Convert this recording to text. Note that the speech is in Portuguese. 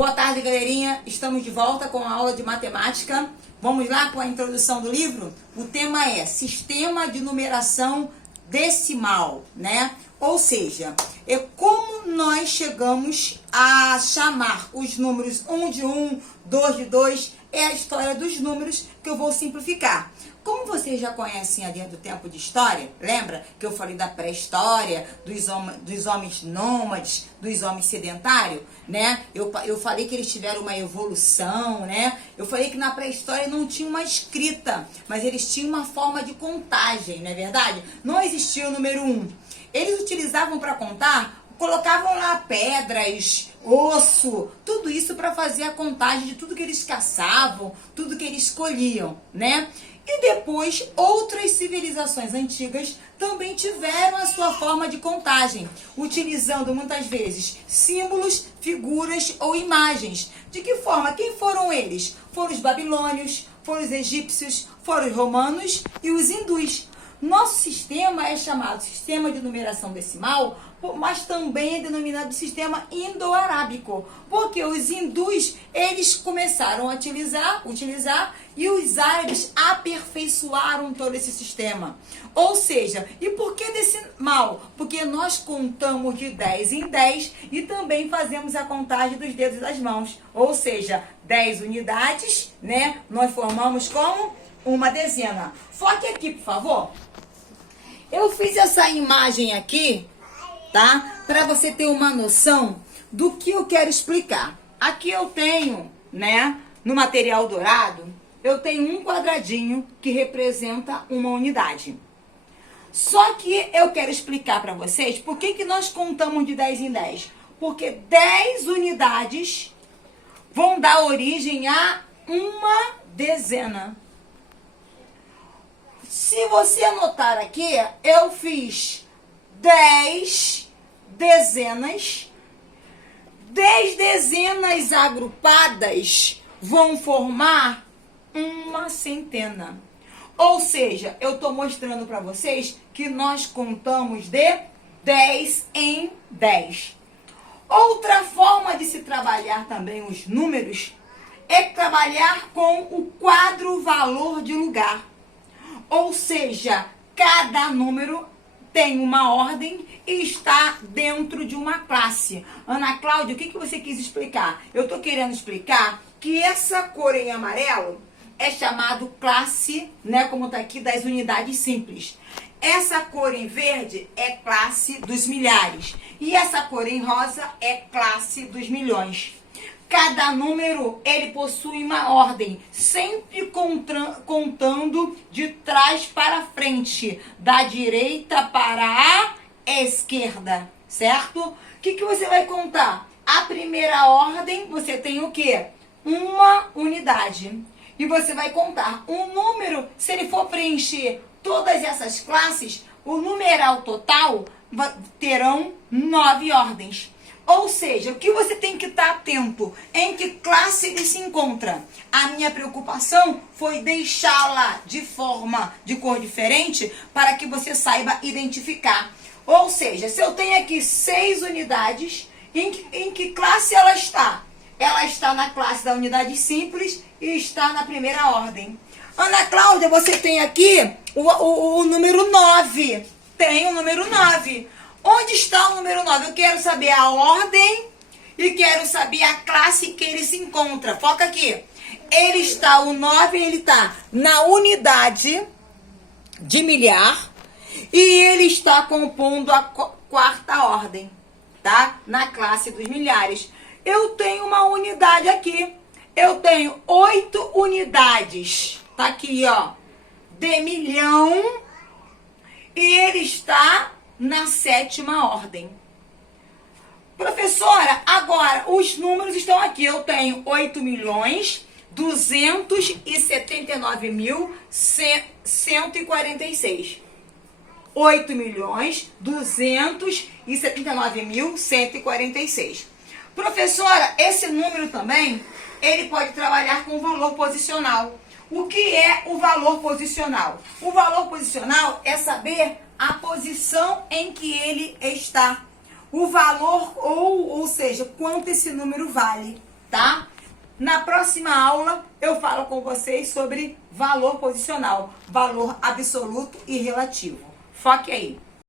Boa tarde, galerinha. Estamos de volta com a aula de matemática. Vamos lá com a introdução do livro? O tema é Sistema de Numeração Decimal, né? Ou seja, é como nós chegamos a chamar os números 1 de 1, 2 de 2, é a história dos números que eu vou simplificar. Como vocês já conhecem a linha do tempo de história, lembra que eu falei da pré-história, dos homens nômades, dos homens sedentários, né? Eu falei que eles tiveram uma evolução, né? Eu falei que na pré-história não tinha uma escrita, mas eles tinham uma forma de contagem, não é verdade? Não existia o número 1. Eles utilizavam para contar, colocavam lá pedras, osso, tudo isso para fazer a contagem de tudo que eles caçavam, tudo que eles colhiam, né? E depois, outras civilizações antigas também tiveram a sua forma de contagem, utilizando muitas vezes símbolos, figuras ou imagens. De que forma? Quem foram eles? Foram os babilônios, foram os egípcios, foram os romanos e os hindus. Nosso sistema é chamado Sistema de Numeração Decimal, mas também é denominado Sistema Indo-Arábico, porque os hindus, eles começaram a utilizar e os árabes aperfeiçoaram todo esse sistema. Ou seja, e por que decimal? Porque nós contamos de 10 em 10 e também fazemos a contagem dos dedos das mãos. Ou seja, 10 unidades, né? Nós formamos como uma dezena. Foque aqui, por favor. Eu fiz essa imagem aqui, tá? Para você ter uma noção do que eu quero explicar. Aqui eu tenho, né, no material dourado, eu tenho um quadradinho que representa uma unidade. Só que eu quero explicar para vocês por que nós contamos de 10 em 10. Porque 10 unidades vão dar origem a uma dezena. Se você anotar aqui, eu fiz 10 dezenas. 10 dezenas agrupadas vão formar uma centena. Ou seja, eu estou mostrando para vocês que nós contamos de 10 em 10. Outra forma de se trabalhar também os números é trabalhar com o quadro valor de lugar. Ou seja, cada número tem uma ordem e está dentro de uma classe. Ana Cláudia, o que você quis explicar? Eu estou querendo explicar que essa cor em amarelo é chamado classe, né, como está aqui, das unidades simples. Essa cor em verde é classe dos milhares. E essa cor em rosa é classe dos milhões. Cada número, ele possui uma ordem, sempre contando de trás para frente, da direita para a esquerda, certo? O que você vai contar? A primeira ordem, você tem o quê? Uma unidade. E você vai contar um número, se ele for preencher todas essas classes, o numeral total terão 9 ordens. Ou seja, o que você tem que estar atento? Em que classe ele se encontra? A minha preocupação foi deixá-la de cor diferente para que você saiba identificar. Ou seja, se eu tenho aqui 6 unidades, em que classe ela está? Ela está na classe da unidade simples e está na primeira ordem. Ana Cláudia, você tem aqui o número 9. Tem o número 9. Onde está o número 9? Eu quero saber a ordem e quero saber a classe que ele se encontra. Foca aqui. O 9, ele está na unidade de milhar e ele está compondo a quarta ordem, tá? Na classe dos milhares. Eu tenho uma unidade aqui. Eu tenho 8 unidades. Tá aqui, ó. De milhão. E ele está na 7ª ordem. Professora, agora os números estão aqui. Eu tenho 8.279.146. 8.279.146. Professora, esse número também, ele pode trabalhar com valor posicional. O que é o valor posicional? O valor posicional é saber a posição em que ele está. O valor, ou seja, quanto esse número vale. tá? Na próxima aula eu falo com vocês sobre valor posicional, valor absoluto e relativo. Foque aí.